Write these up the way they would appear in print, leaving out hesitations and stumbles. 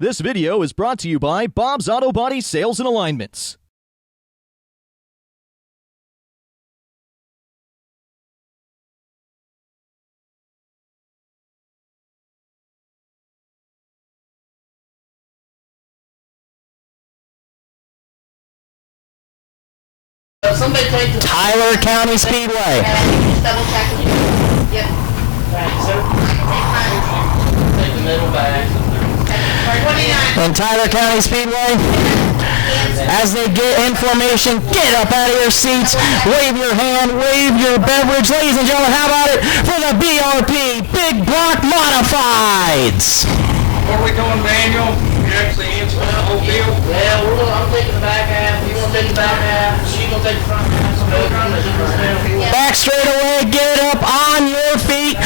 This video is brought to you by Bob's Auto Body Sales and Alignments. Tyler County Speedway. Double check. Yep. Right, so Take the middle bag. 29. in Tyler County Speedway, as they get in formation, get up out of your seats, wave your hand, wave your beverage. Ladies and gentlemen, how about it for the BRP Big Block Modifieds? Before we go in manual, you actually answer the whole deal. Yeah, I'm taking the back half. You're going to take the back half. She's going to take the front half. Back straight away, get up on your feet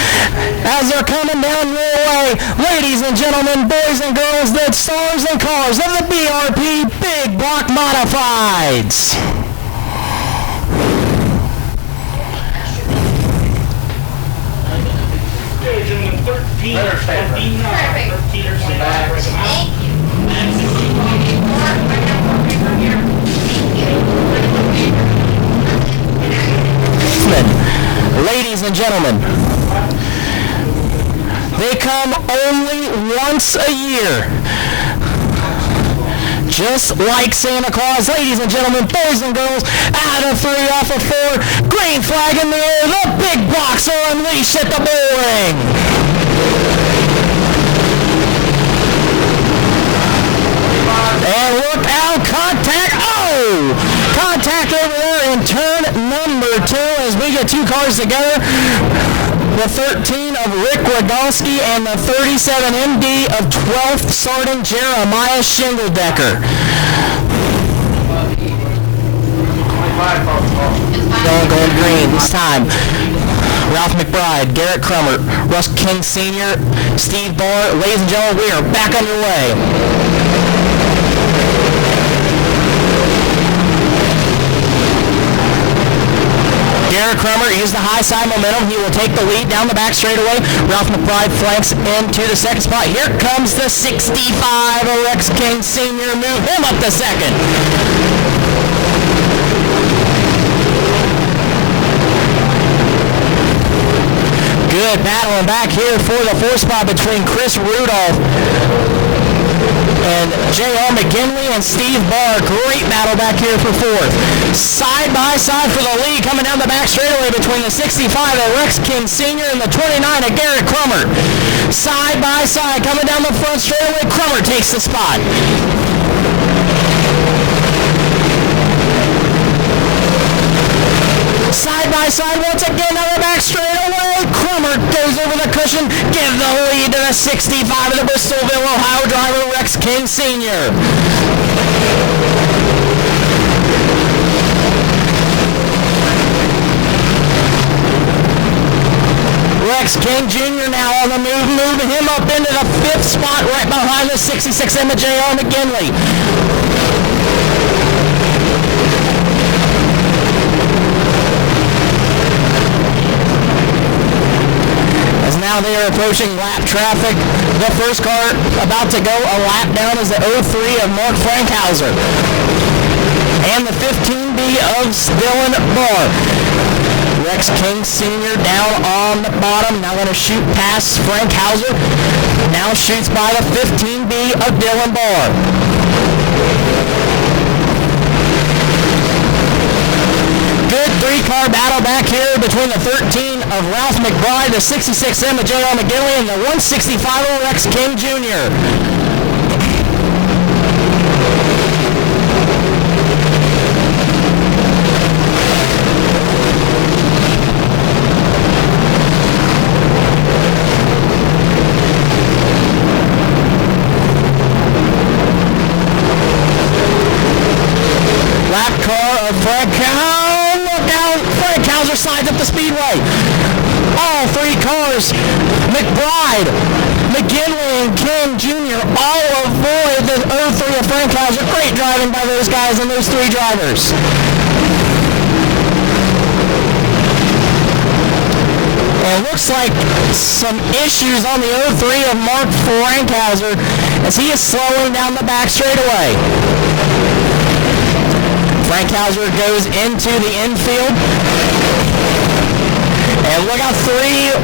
as they're coming down your way. Ladies and gentlemen, boys and girls, the stars and cars of the BRP Big Block Modifieds. Gentlemen, 13 or 13 or 13. Ladies and gentlemen, they come only once a year. Just like Santa Claus, ladies and gentlemen, boys and girls, out of 3, off of 4, green flag in the air, the big blocks are unleashed at the bullring. And look out, contact, contact over there in turn number 2 as we get 2 cars together. The 13 of Rick Radolski and the 37 MD of 12th Sergeant Jeremiah Shingledecker. Going green this time. Ralph McBride, Garrett Crummer, Russ King Sr., Steve Barr. Ladies and gentlemen, we are back underway. Garrett Crummer used the high side momentum. He will take the lead down the back straightaway. Ralph McBride flanks into the second spot. Here comes the 65 of Rex King Sr. Move him up to second. Good battling back here for the 4th spot between Chris Rudolph and J.R. McGinley and Steve Barr. Great battle back here for 4th. Side by side for the lead, coming down the back straightaway between the 65 of Rex King Sr. and the 29 of Garrett Crummer. Side by side, coming down the front straightaway, Crummer takes the spot. Side by side once again on the back straightaway. Crummer goes over the cushion, give the lead to the 65 of the Bristolville, Ohio driver, Rex King Sr. Rex King Jr. now on the move, moving him up into the 5th spot right behind the 66 Emma J.R. McGinley. Now they are approaching lap traffic. The first car about to go a lap down is the 03 of Mark Frankhauser. And the 15B of Dylan Barr. Rex King Sr. down on the bottom. Now going to shoot past Frankhauser. Now shoots by the 15B of Dylan Barr. Good 3-car battle back here between the 13 of Ralph McBride, the 66M of J.R. McGinley, and the 165 of Rex King Jr. Lap car of Frankhauser slides up the speedway. All 3 cars, McBride, McGinley, and King Jr. all avoid the 03 of Frankhauser. Great driving by those guys and those 3 drivers. looks like some issues on the 03 of Mark Frankhauser as he is slowing down the back straightaway. Frankhauser goes into the infield. And look out, 3.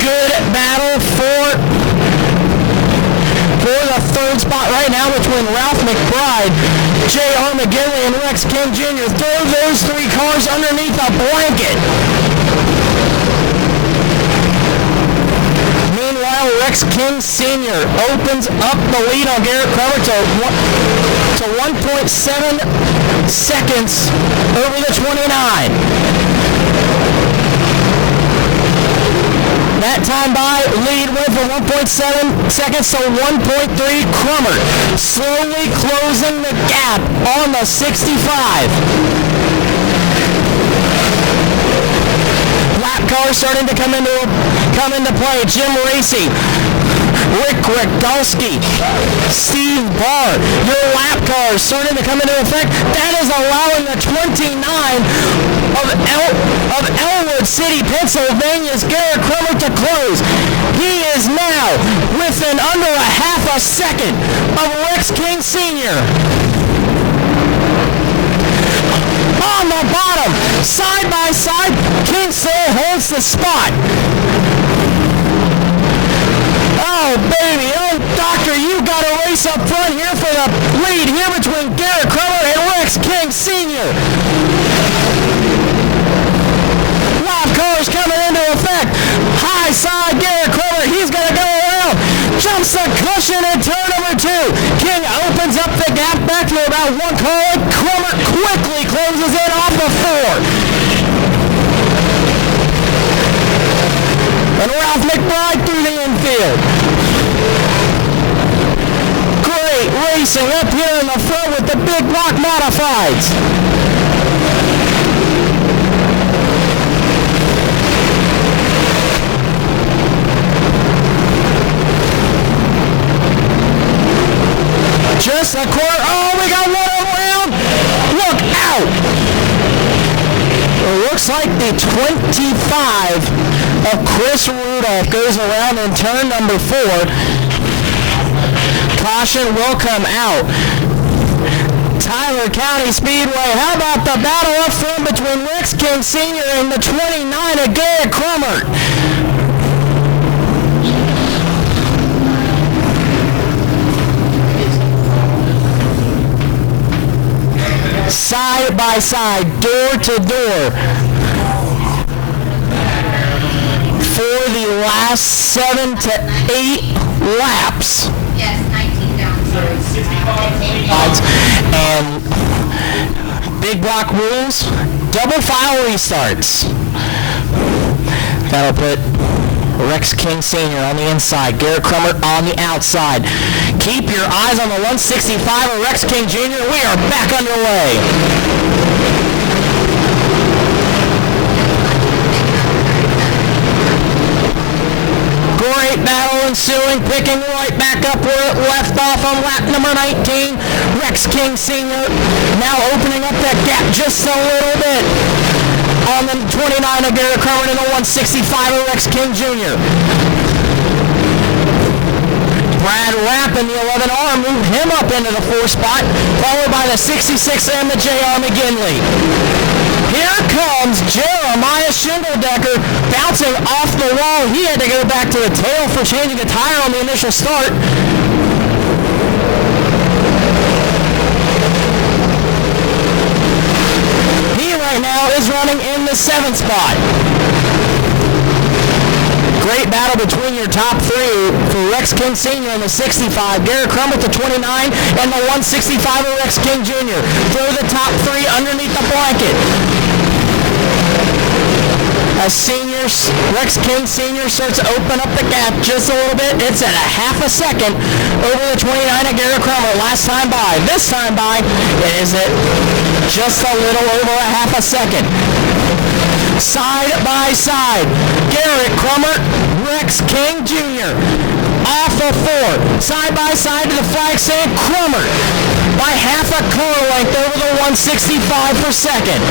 Good battle for the third spot right now between Ralph McBride, J.R. McGinley, and Rex King Jr. Throw those 3 cars underneath a blanket. Meanwhile, Rex King Sr. opens up the lead on Garrett Cromer to 1.7 seconds over the 29. That time by, lead went from 1.7 seconds to 1.3. Cromer slowly closing the gap on the 65. Lap cars starting to come into play. Jim Racy, Rick Rikdalski, Steve Barr. Your lap cars starting to come into effect. That is allowing the 29 of Elwood City, Pennsylvania's Garrett Cromer to close. He is now within under a half a second of Rex King Sr. On the bottom, side by side, King still holds the spot. Oh, baby. Oh, Doctor, you got a race up front here for the lead here between Garrett Cromer and Rex King Sr. Lap cars coming into effect. High side, Garrett Cromer. He's going to go around. Jumps the cushion in turn number 2. King opens up the gap back to about 1 car. Cromer quickly closes it off the 4. And Ralph McBride through the infield. Great racing up here in the front with the big block modifieds. Just a quarter. Oh, we got one around. Look out. It looks like the 25 of Chris Rudolph goes around in turn number 4. Caution will come out. Tyler County Speedway. How about the battle up front between Rex King Sr. and the 29 of Garrett Cromer? Side by side, door to door, for the last 7 to 8 laps. Yes, 19 down. And big block rules, double file restarts. That'll put Rex King Sr. on the inside, Garrett Cromer on the outside. Keep your eyes on the 165 of Rex King Jr. We are back underway. Great battle ensuing, picking right back up where it left off on lap number 19. Rex King Sr. now opening up that gap just a little bit on the 29 of Garrett Cromer and the 165 of Rex King Jr. Brad Rapp in the 11R moved him up into the 4th spot, followed by the 66 and the J.R. McGinley. Here comes Jeremiah Schindeldecker bouncing off the wall. He had to go back to the tail for changing a tire on the initial start. He right now is running in the 7th spot. Great battle between your top 3 for Rex King Sr. and the 65. Garrett Cromer with the 29 and the 165 of Rex King Jr. Throw the top 3 underneath the blanket. As Rex King Sr. starts to open up the gap just a little bit. It's at a half a second over the 29 of Garrett Cromer last time by. This time by, it is at just a little over a half a second. Side by side, Garrett Cromer, Rex King Jr. off of 4, side by side to the flag stand. Cromer by half a car length over the 165 per second.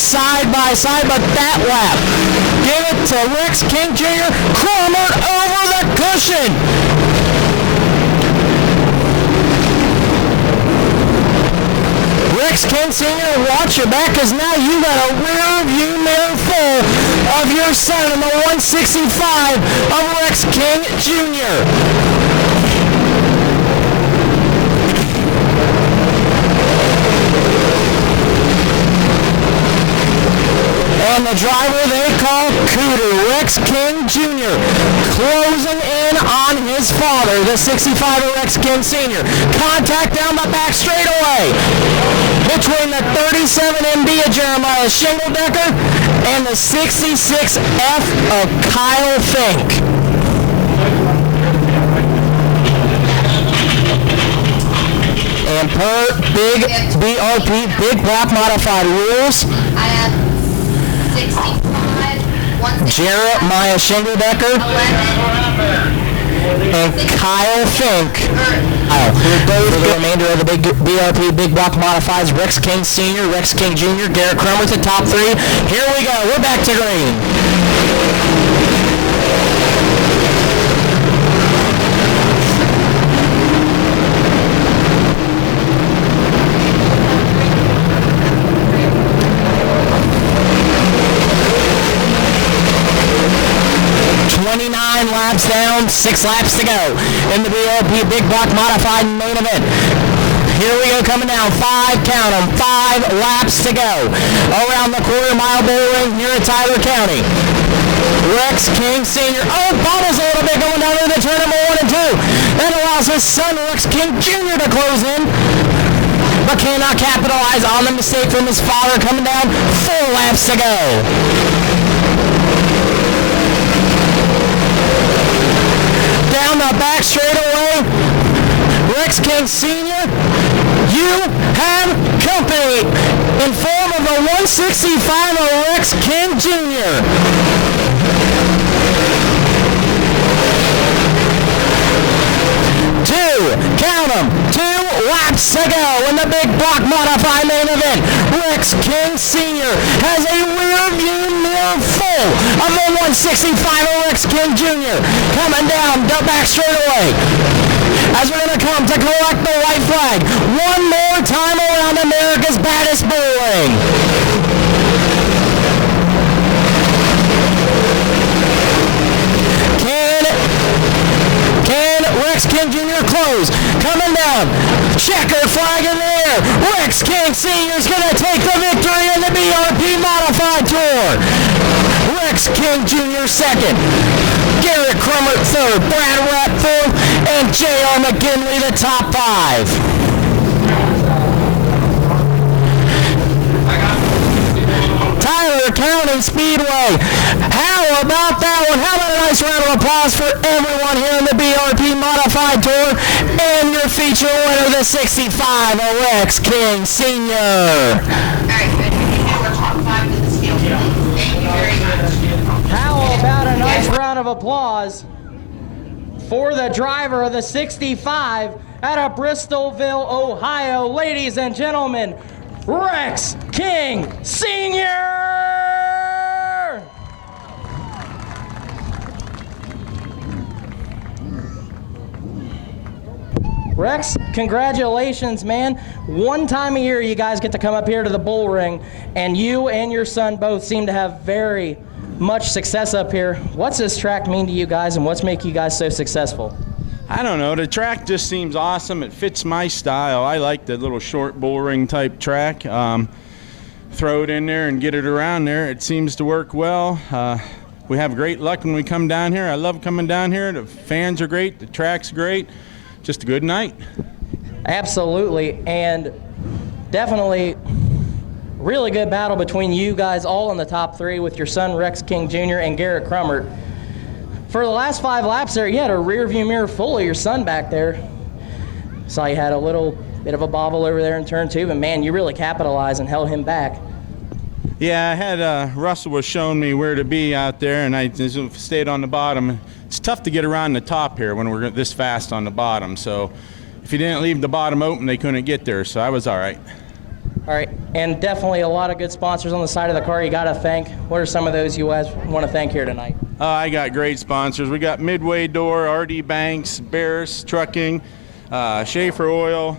side by side, but that lap, give it to Rex King Jr. Crummer over the cushion. Rex King Sr., watch your back, because now you got a rear view mirror full of your son in the 165 of Rex King Jr. And the driver they call Cooter, Rex King Jr., closing in on his father, the 65 of Rex King Sr. Contact down the back straightaway between the 37 MB of Jeremiah Shingledecker and the 66F of Kyle Fink. And per big BRP, Big Block Modified rules, I have 65, 165, Jeremiah Shingledecker 11, and Kyle Fink for the remainder of the big BRP Big Block Modifieds. Rex King Sr., Rex King Jr., Garrett Crummer with the top three. Here we go. We're back to green. 29 laps down, 6 laps to go in the BRP Big Block Modified main event. Here we go, coming down, 5, count them, 5 laps to go around the quarter-mile bull ring here at Tyler County. Rex King Sr. Oh, bobbles a little bit going down into turn number 1 and 2. That allows his son, Rex King Jr. to close in, but cannot capitalize on the mistake from his father. Coming down, 4 laps to go. Down the back straightaway, Rex King Sr., you have company in form of the 165 of Rex King Jr. Count them, 2 laps to go in the Big Block Modified main event. Rex King Sr. has a rear view mirror full of the 165 of Rex King Jr. coming down the back straightaway. As we're going to come to collect the white flag one more time around America's baddest bull ring. Can Rex King Jr. close? Coming down. Checkered flag in the air. Rex King Sr. is going to take the victory in the BRP Modified Tour. Rex King Jr. second. Garrett Crummer third. Brad Rapp fourth. And J.R. McGinley the top 5. Tyler County Speedway. How about that one? How about a nice round of applause for everyone here in the BRP Modified Tour and your feature winner, the 65 of Rex King Sr. All right, good. We're top 5 to this field. Thank you very much. How about a nice round of applause for the driver of the 65 out of Bristolville, Ohio, ladies and gentlemen, Rex King Sr. Rex, congratulations, man. One time a year you guys get to come up here to the bull ring, and you and your son both seem to have very much success up here. What's this track mean to you guys, and what's making you guys so successful? I don't know. The track just seems awesome. It fits my style. I like the little short bull ring type track. Throw it in there and get it around there. It seems to work well. We have great luck when we come down here. I love coming down here. The fans are great. The track's great. Just a good night. Absolutely, and definitely really good battle between you guys all in the top 3 with your son Rex King Jr. and Garrett Crummer. For the last 5 laps there, you had a rear view mirror full of your son back there. Saw you had a little bit of a bobble over there in turn 2, but man, you really capitalized and held him back. Yeah, I had Russell was showing me where to be out there, and I just stayed on the bottom. It's tough to get around the top here when we're this fast on the bottom. So if you didn't leave the bottom open, they couldn't get there. So I was all right. All right, and definitely a lot of good sponsors on the side of the car you got to thank. What are some of those you guys want to thank here tonight? I got great sponsors. We got Midway Door, RD Banks, Barris Trucking, Schaefer Oil,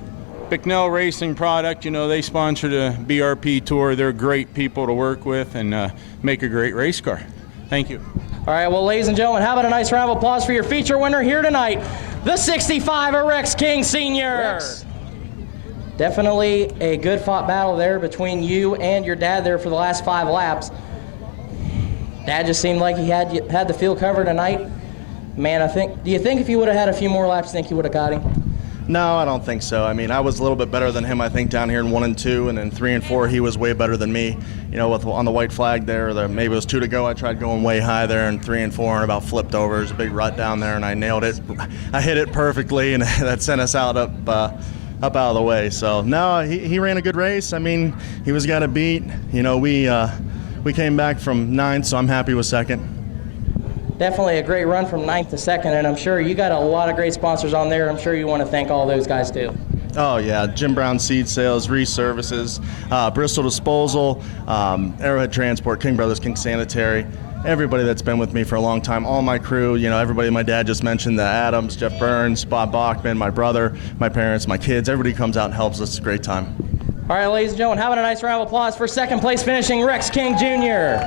Bicknell Racing Product. You know, they sponsor the BRP Tour. They're great people to work with and make a great race car. Thank you. All right, well, ladies and gentlemen, how about a nice round of applause for your feature winner here tonight, the 65 of Rex King Sr. Rex. Definitely a good fought battle there between you and your dad there for the last 5 laps. Dad just seemed like he had the field covered tonight. Man, do you think if he would have had a few more laps, you think he would have got him? No, I don't think so. I mean, I was a little bit better than him, I think, down here in 1 and 2, and then 3 and 4, he was way better than me. You know, on the white flag there, maybe it was 2 to go. I tried going way high there, and 3 and 4, and about flipped over. There's a big rut down there, and I nailed it. I hit it perfectly, and that sent us out up out of the way. So no, he ran a good race. I mean, he was got to beat. You know, we came back from 9th, so I'm happy with 2nd. Definitely a great run from 9th to 2nd, and I'm sure you got a lot of great sponsors on there. I'm sure you want to thank all those guys too. Oh yeah, Jim Brown Seed Sales, Reese Services, Bristol Disposal, Arrowhead Transport, King Brothers, King Sanitary, everybody that's been with me for a long time, all my crew, you know, everybody my dad just mentioned, the Adams, Jeff Burns, Bob Bachman, my brother, my parents, my kids, everybody comes out and helps us. It's a great time. All right, ladies and gentlemen, having a nice round of applause for 2nd place finishing Rex King Jr.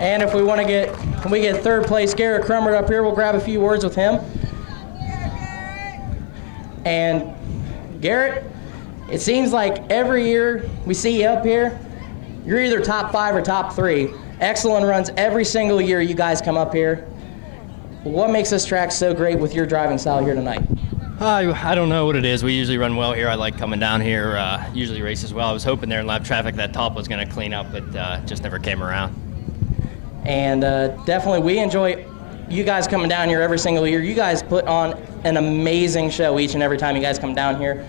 And if we want to can we get 3rd place Garrett Crummert up here, we'll grab a few words with him. And Garrett, it seems like every year we see you up here, you're either top 5 or top 3. Excellent runs every single year you guys come up here. What makes this track so great with your driving style here tonight? I don't know what it is. We usually run well here. I like coming down here, usually races well. I was hoping there in lap traffic that top was going to clean up, but just never came around. And definitely we enjoy you guys coming down here every single year. You guys put on an amazing show each and every time you guys come down here.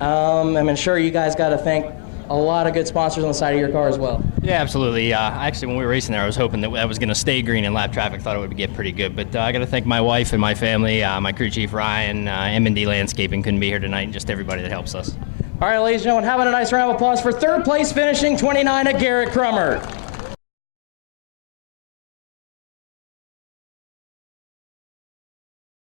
I'm sure you guys got to thank a lot of good sponsors on the side of your car as well. Yeah, absolutely. Actually, when we were racing there, I was hoping that I was going to stay green in lap traffic. Thought it would get pretty good. But I got to thank my wife and my family, my crew chief Ryan, M&D Landscaping couldn't be here tonight, and just everybody that helps us. All right, ladies and gentlemen, having a nice round of applause for 3rd place finishing 29 at Garrett Crummert.